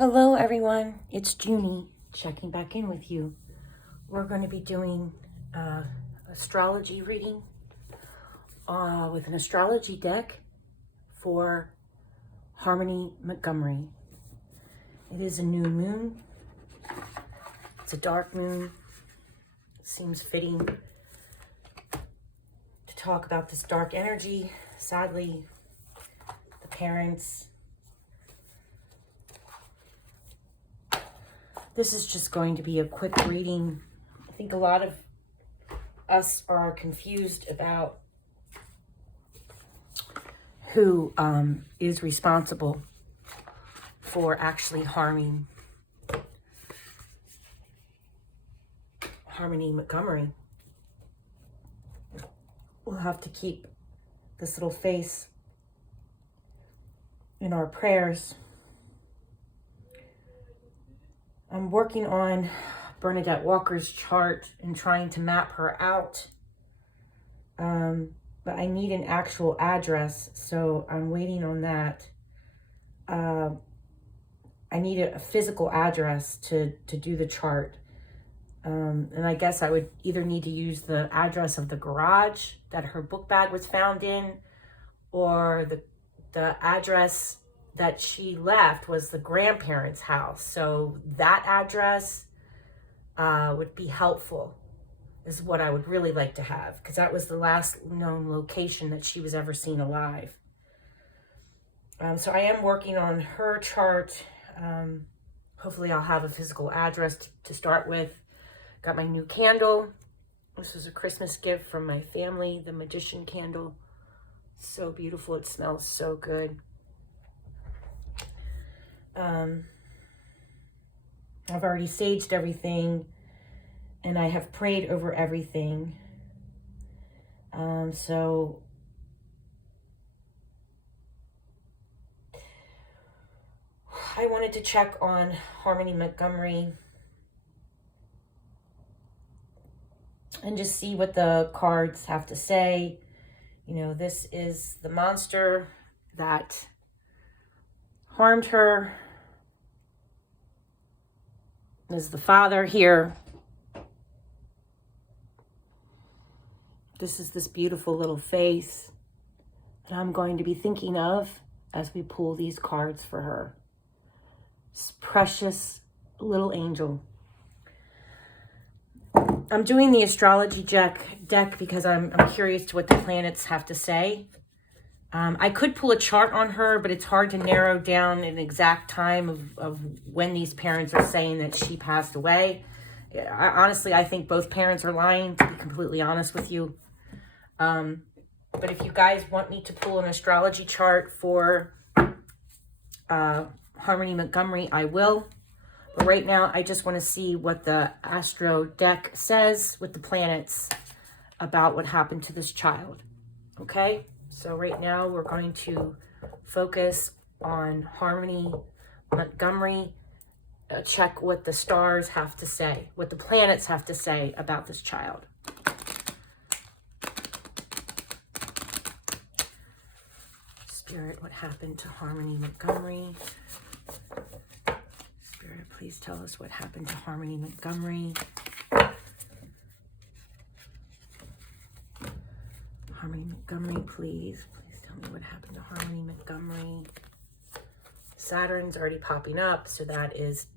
Hello everyone, it's Junie checking back in with you. We're going to be doing astrology reading with an astrology deck for Harmony Montgomery. It is a new moon. It's a dark moon. It seems fitting to talk about this dark energy. Sadly, the parents. This is just going to be a quick reading. I think a lot of us are confused about who is responsible for actually harming Harmony Montgomery. We'll have to keep this little face in our prayers. I'm working on Bernadette Walker's chart and trying to map her out. But I need an actual address, so I'm waiting on that. I need a physical address to do the chart. And I guess I would either need to use the address of the garage that her book bag was found in, or the address that she left was the grandparents' house. So that address would be helpful, is what I would really like to have, because that was the last known location that she was ever seen alive. So I am working on her chart. Hopefully I'll have a physical address to start with. Got my new candle. This was a Christmas gift from my family, the Magician candle. So beautiful. It smells so good. I've already saged everything and I have prayed over everything. So I wanted to check on Harmony Montgomery and just see what the cards have to say. You know, this is the monster that harmed her. Is the father here. This is this beautiful little face that I'm going to be thinking of as we pull these cards for her. This precious little angel. I'm doing the Astrology deck because I'm curious to what the planets have to say. I could pull a chart on her, but it's hard to narrow down an exact time of when these parents are saying that she passed away. Honestly, I think both parents are lying, to be completely honest with you. But if you guys want me to pull an astrology chart for Harmony Montgomery, I will. But right now, I just want to see what the Astro deck says with the planets about what happened to this child. Okay? So right now we're going to focus on Harmony Montgomery, check what the stars have to say, what the planets have to say about this child. Spirit, what happened to Harmony Montgomery? Spirit, please tell us what happened to Harmony Montgomery. Harmony Montgomery, please tell me what happened to Harmony Montgomery. Saturn's already popping up, so that is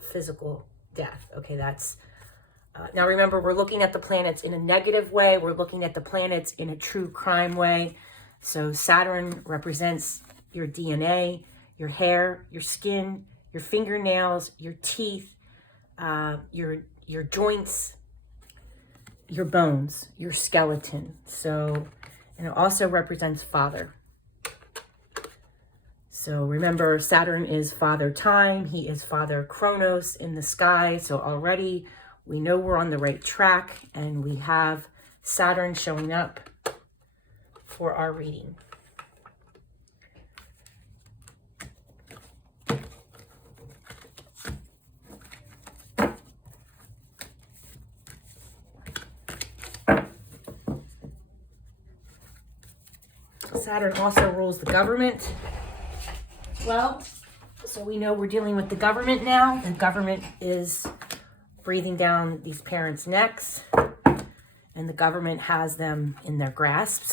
physical death. Okay, that's now remember, we're looking at the planets in a negative way. We're looking at the planets in a true crime way. So Saturn represents your DNA, your hair, your skin, your fingernails, your teeth, your joints, your bones, your skeleton. So, and it also represents father. So remember, Saturn is father time. He is father Chronos in the sky. So already we know we're on the right track, and we have Saturn showing up for our reading. Saturn also rules the government. Well, So we know we're dealing with the government now. The government is breathing down these parents' necks, and the government has them in their grasps.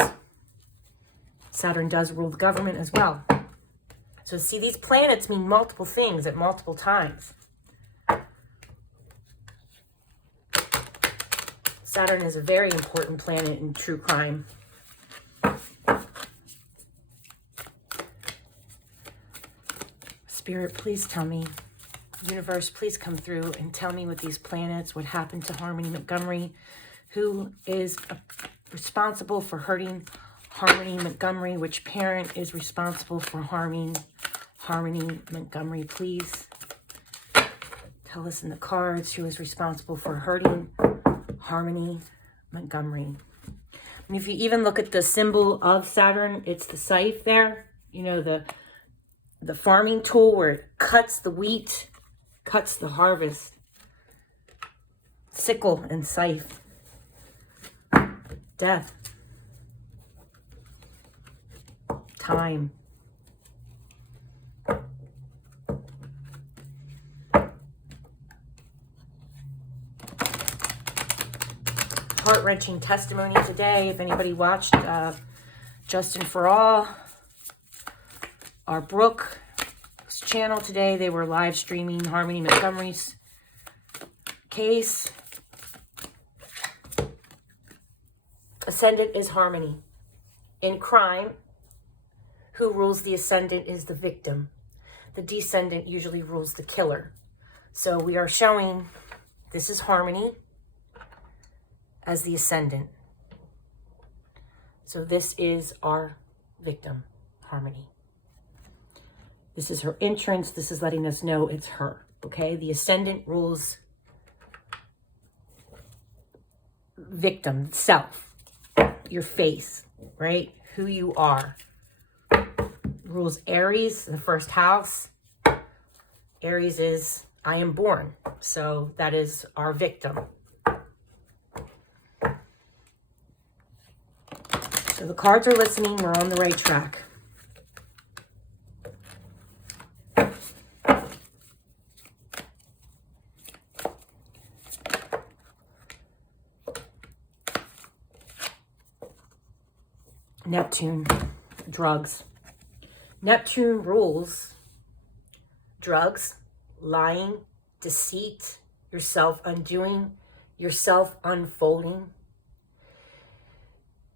Saturn does rule the government as well. So see, these planets mean multiple things at multiple times. Saturn is a very important planet in true crime. Spirit, please tell me. Universe, please come through and tell me with these planets what happened to Harmony Montgomery. Who is responsible for hurting Harmony Montgomery? Which parent is responsible for harming Harmony Montgomery? Please tell us in the cards who is responsible for hurting Harmony Montgomery. And if you even look at the symbol of Saturn, it's the scythe there. You know, the farming tool where it cuts the wheat, cuts the harvest. Sickle and scythe. Death. Time. Heart-wrenching testimony today. If anybody watched Justin for All, our Brooke's channel today, they were live streaming Harmony Montgomery's case. Ascendant is Harmony. In crime, who rules the ascendant is the victim. The descendant usually rules the killer. So we are showing this is Harmony as the ascendant. So this is our victim, Harmony. This is her entrance. This is letting us know it's her, okay? The ascendant rules victim, self, your face, right? Who you are. Rules Aries, the first house. Aries is I am born. So that is our victim. So the cards are listening. We're on the right track. Neptune, drugs. Neptune rules drugs, lying, deceit, yourself undoing, yourself unfolding.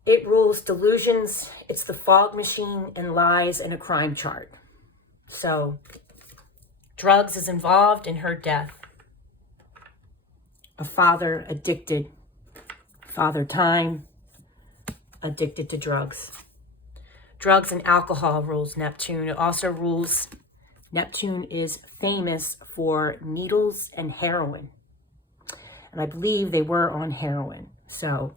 It rules delusions. It's the fog machine and lies and a crime chart. So drugs is involved in her death. A father addicted. Father time. Addicted to drugs. Drugs and alcohol rules Neptune. It also rules, Neptune is famous for needles and heroin. And I believe they were on heroin. So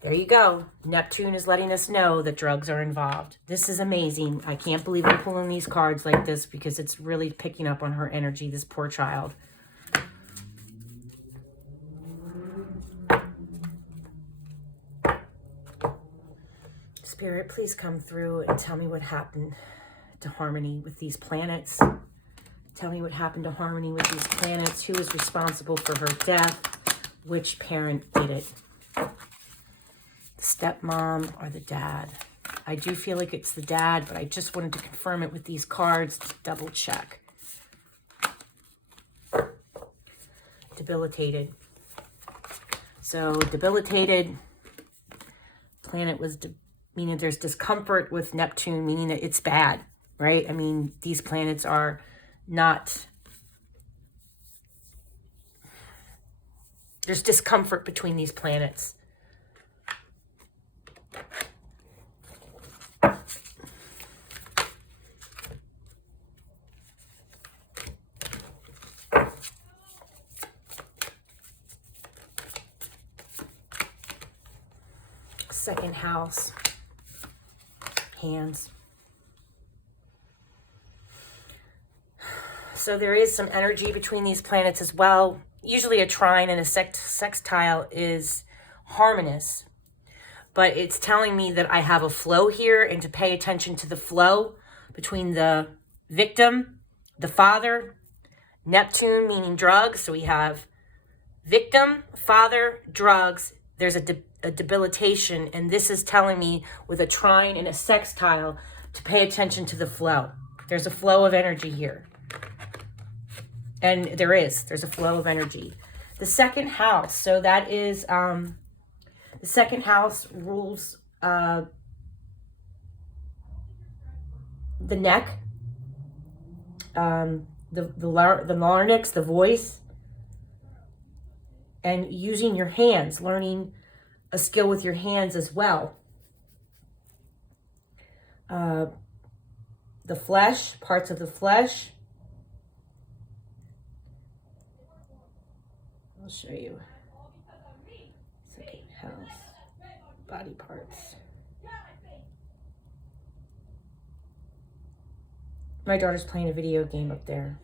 there you go. Neptune is letting us know that drugs are involved. This is amazing. I can't believe I'm pulling these cards like this because it's really picking up on her energy, this poor child. Spirit, please come through and tell me what happened to Harmony with these planets. Tell me what happened to Harmony with these planets. Who is responsible for her death? Which parent did it? The stepmom or the dad? I do feel like it's the dad, but I just wanted to confirm it with these cards to double check. Debilitated. So debilitated. Planet was meaning there's discomfort with Neptune, meaning that it's bad, right? I mean, these planets are not... There's discomfort between these planets. Second house. Hands. So there is some energy between these planets as well. Usually a trine and a sextile is harmonious, but it's telling me that I have a flow here and to pay attention to the flow between the victim The father, Neptune, meaning drugs. So we have victim, father, drugs. There's a debilitation. And this is telling me with a trine and a sextile to pay attention to the flow. There's a flow of energy here. And there's a flow of energy. The second house. So that is, the second house rules the neck, the larynx, the voice, and using your hands, learning a skill with your hands as well. The flesh, parts of the flesh. I'll show you. Second house, body parts. My daughter's playing a video game up there.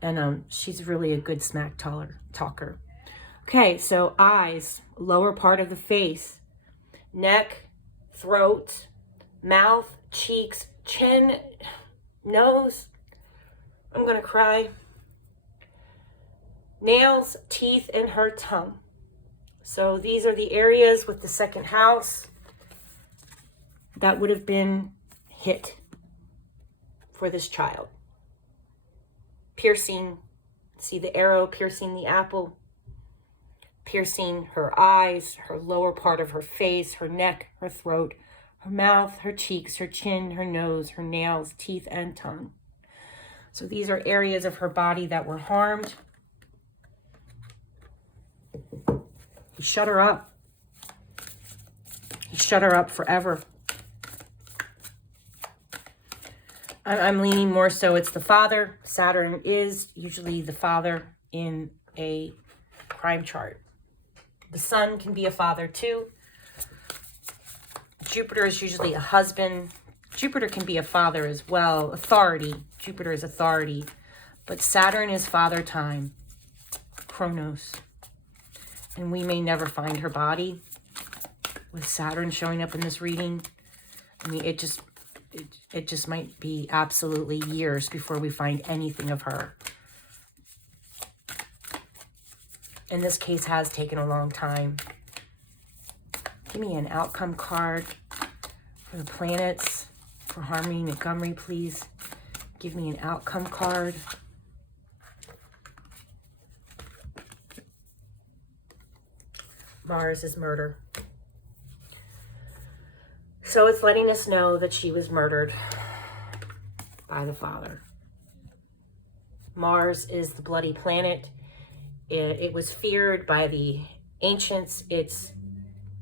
And she's really a good smack talker. Okay, so eyes, lower part of the face, neck, throat, mouth, cheeks, chin, nose. I'm gonna cry. Nails, teeth, and her tongue. So these are the areas with the second house that would have been hit for this child. Piercing, see the arrow piercing the apple, piercing her eyes, her lower part of her face, her neck, her throat, her mouth, her cheeks, her chin, her nose, her nails, teeth, and tongue. So these are areas of her body that were harmed. He shut her up. He shut her up forever. I'm leaning more so it's the father. Saturn is usually the father in a crime chart. The sun can be a father too. Jupiter is usually a husband. Jupiter can be a father as well. Authority. Jupiter is authority. But Saturn is father time. Chronos. And we may never find her body with Saturn showing up in this reading. I mean, it just might be absolutely years before we find anything of her. And this case has taken a long time. Give me an outcome card for the planets, for Harmony Montgomery, please. Give me an outcome card. Mars is murder. So it's letting us know that she was murdered by the father. Mars is the bloody planet. It was feared by the ancients.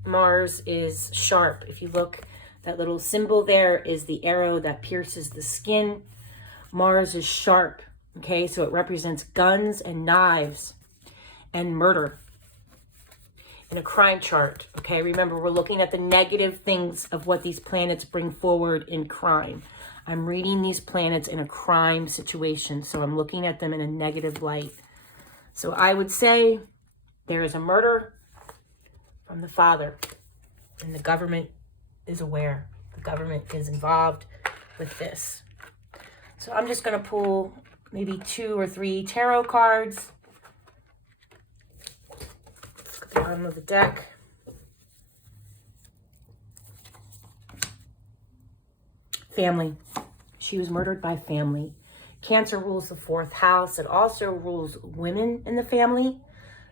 Mars is sharp. If you look, that little symbol there is the arrow that pierces the skin. Mars is sharp, okay? So it represents guns and knives and murder in a crime chart, okay? Remember, we're looking at the negative things of what these planets bring forward in crime. I'm reading these planets in a crime situation, so I'm looking at them in a negative light. So I would say there is a murder from the father, and the government is aware. The government is involved with this. So I'm just going to pull maybe 2 or 3 tarot cards. Look at the bottom of the deck. Family. She was murdered by family. Cancer rules the 4th house. It also rules women in the family.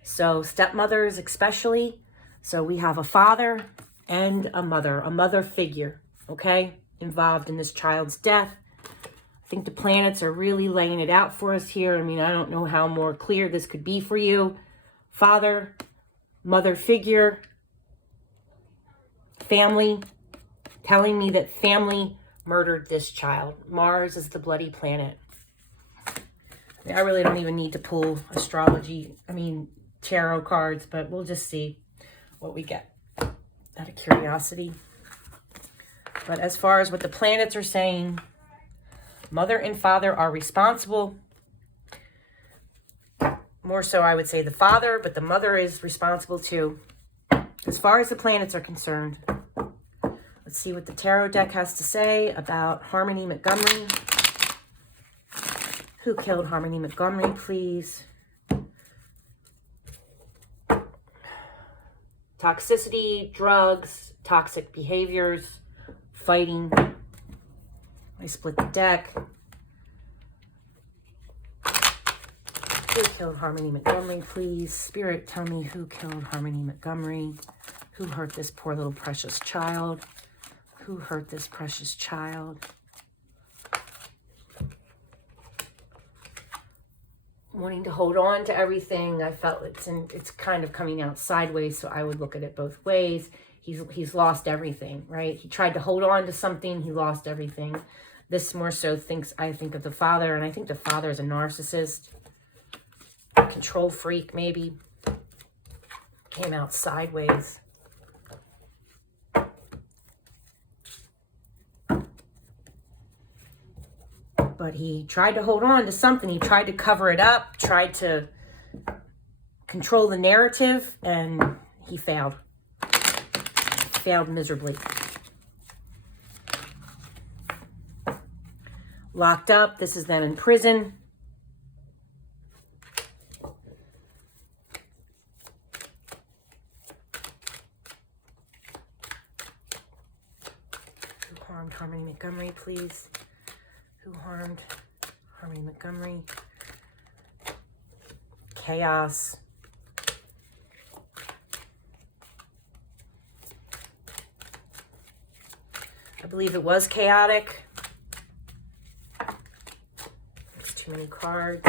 So stepmothers especially. So we have a father and a mother figure, okay, involved in this child's death. I think the planets are really laying it out for us here. I mean, I don't know how more clear this could be for you. Father, mother figure, family, telling me that family murdered this child. Mars is the bloody planet. I really don't even need to pull tarot cards, but we'll just see what we get out of curiosity. But as far as what the planets are saying, mother and father are responsible. More so, I would say the father, but the mother is responsible too. As far as the planets are concerned, let's see what the tarot deck has to say about Harmony Montgomery. Who killed Harmony Montgomery, please? Toxicity, drugs, toxic behaviors, fighting. I split the deck. Who killed Harmony Montgomery, please? Spirit, tell me who killed Harmony Montgomery. Who hurt this poor little precious child? Who hurt this precious child? Wanting to hold on to everything. I felt it's kind of coming out sideways, so I would look at it both ways. He's lost everything, right? He tried to hold on to something, he lost everything. This more so I think of the father, and I think the father is a narcissist, a control freak maybe. Came out sideways. But he tried to hold on to something. He tried to cover it up, tried to control the narrative, and he failed. Failed miserably. Locked up. This is them in prison. Who harmed Harmony Montgomery, please? Who harmed Harmony Montgomery? Chaos. I believe it was chaotic. There's too many cards.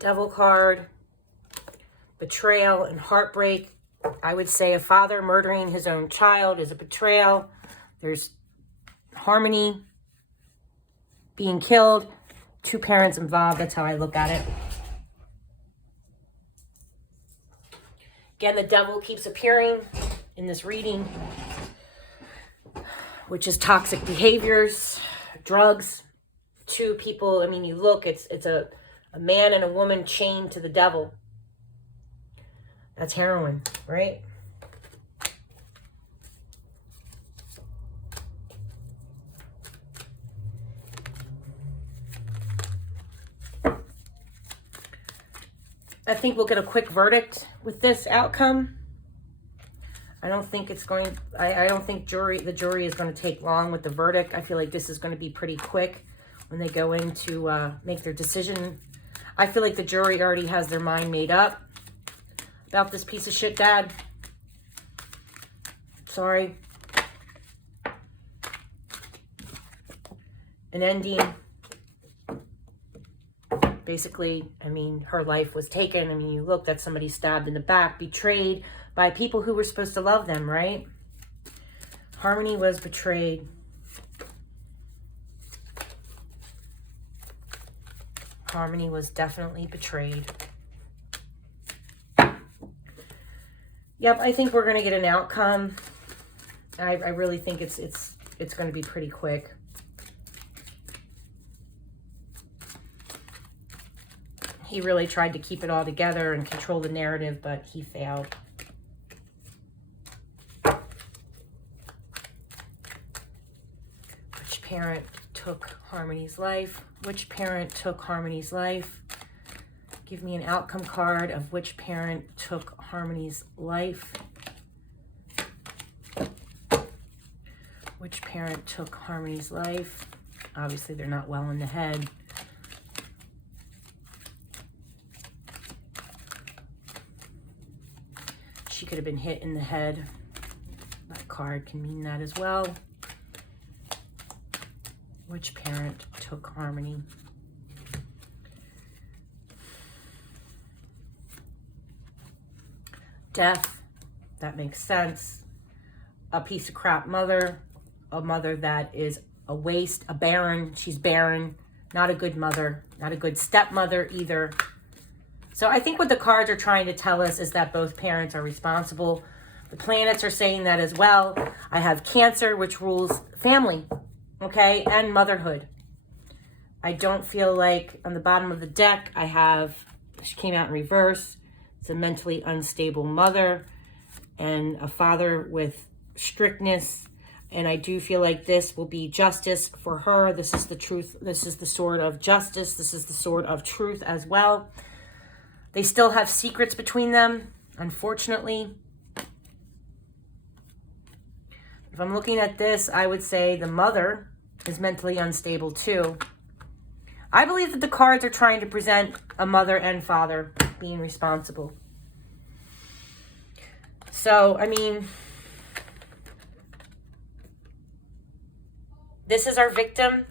Devil card. Betrayal and heartbreak. I would say a father murdering his own child is a betrayal. There's Harmony being killed. Two parents involved. That's how I look at it. Again, the devil keeps appearing in this reading, which is toxic behaviors, drugs. Two people, I mean, you look, it's a man and a woman chained to the devil. That's heroin, right? I think we'll get a quick verdict with this outcome. I don't think it's going, I don't think the jury is going to take long with the verdict. I feel like this is going to be pretty quick when they go in to make their decision. I feel like the jury already has their mind made up about this piece of shit dad. Sorry. An ending. Basically, I mean, her life was taken. I mean, you look, that's somebody stabbed in the back, betrayed by people who were supposed to love them, right? Harmony was betrayed. Harmony was definitely betrayed. Yep, I think we're going to get an outcome. I really think it's going to be pretty quick. He really tried to keep it all together and control the narrative, but he failed. Which parent took Harmony's life? Which parent took Harmony's life? Give me an outcome card of which parent took Harmony's life. Which parent took Harmony's life? Obviously, they're not well in the head. She could have been hit in the head. That card can mean that as well. Which parent took Harmony? Death. That makes sense. A piece of crap mother. A mother that is a waste, a barren. She's barren. Not a good mother. Not a good stepmother either. So I think what the cards are trying to tell us is that both parents are responsible. The planets are saying that as well. I have Cancer, which rules family, okay, and motherhood. I don't feel like on the bottom of the deck I have, she came out in reverse. It's a mentally unstable mother. and a father with strictness. And I do feel like this will be justice for her. This is the truth. This is the sword of justice. This is the sword of truth as well. They still have secrets between them, unfortunately. If I'm looking at this, I would say the mother is mentally unstable too. I believe that the cards are trying to present a mother and father being responsible. So, I mean, this is our victim.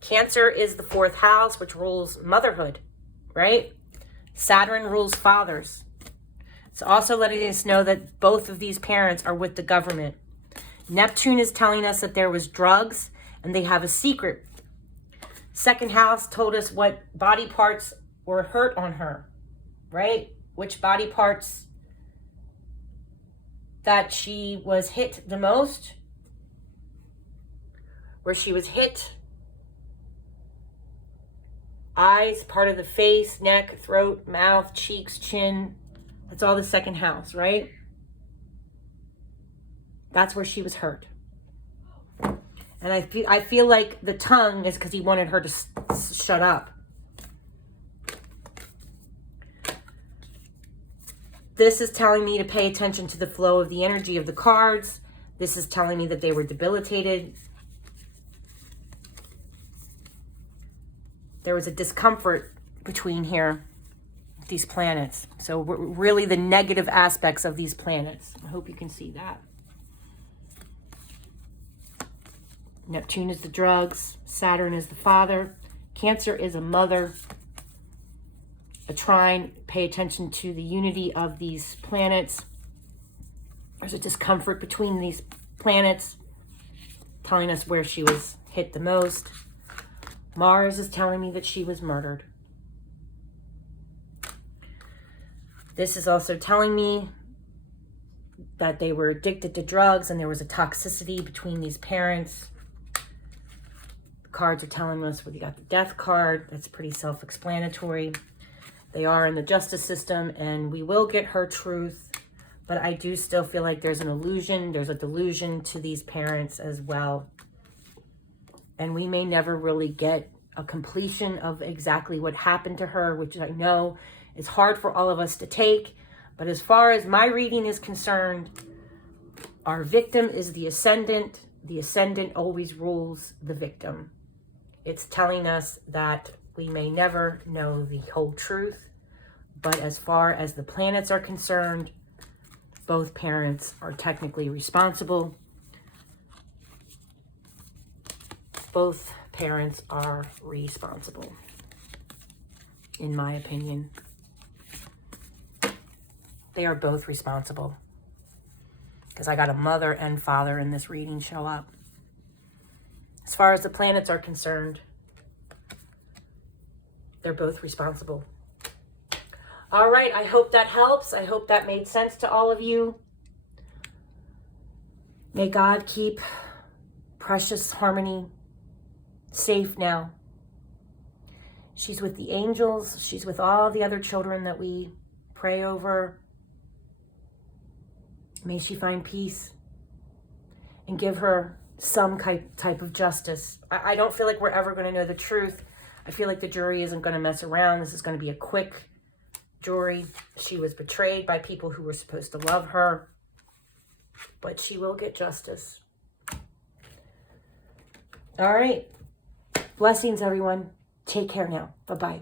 Cancer is the 4th house, which rules motherhood, right? Saturn rules fathers. It's also letting us know that both of these parents are with the government. Neptune is telling us that there was drugs and they have a secret. 2nd house told us what body parts were hurt on her, right? Which body parts that she was hit the most, where she was hit. Eyes, part of the face, neck, throat, mouth, cheeks, chin. That's all the 2nd house, right? That's where she was hurt. And I feel like the tongue is because he wanted her to shut up. This is telling me to pay attention to the flow of the energy of the cards. This is telling me that they were debilitated. There was a discomfort between here, these planets. So really the negative aspects of these planets. I hope you can see that. Neptune is the drugs. Saturn is the father. Cancer is a mother. A trine. Pay attention to the unity of these planets. There's a discomfort between these planets, telling us where she was hit the most. Mars is telling me that she was murdered. This is also telling me that they were addicted to drugs and there was a toxicity between these parents. Cards are telling us we got the death card. That's pretty self-explanatory. They are in the justice system and we will get her truth, but I do still feel like there's an illusion, there's a delusion to these parents as well. And we may never really get a completion of exactly what happened to her, which I know is hard for all of us to take. But as far as my reading is concerned, our victim is the ascendant. The ascendant always rules the victim. It's telling us that we may never know the whole truth, but as far as the planets are concerned, both parents are technically responsible. Both parents are responsible, in my opinion. They are both responsible, because I got a mother and father in this reading show up. As far as the planets are concerned, they're both responsible. All right, I hope that helps. I hope that made sense to all of you. May God keep precious Harmony safe now. She's with the angels. She's with all the other children that we pray over. May she find peace and give her some type of justice. I don't feel like we're ever going to know the truth. I feel like the jury isn't going to mess around. This is going to be a quick jury. She was betrayed by people who were supposed to love her, but she will get justice. All right. Blessings, everyone. Take care now. Bye-bye.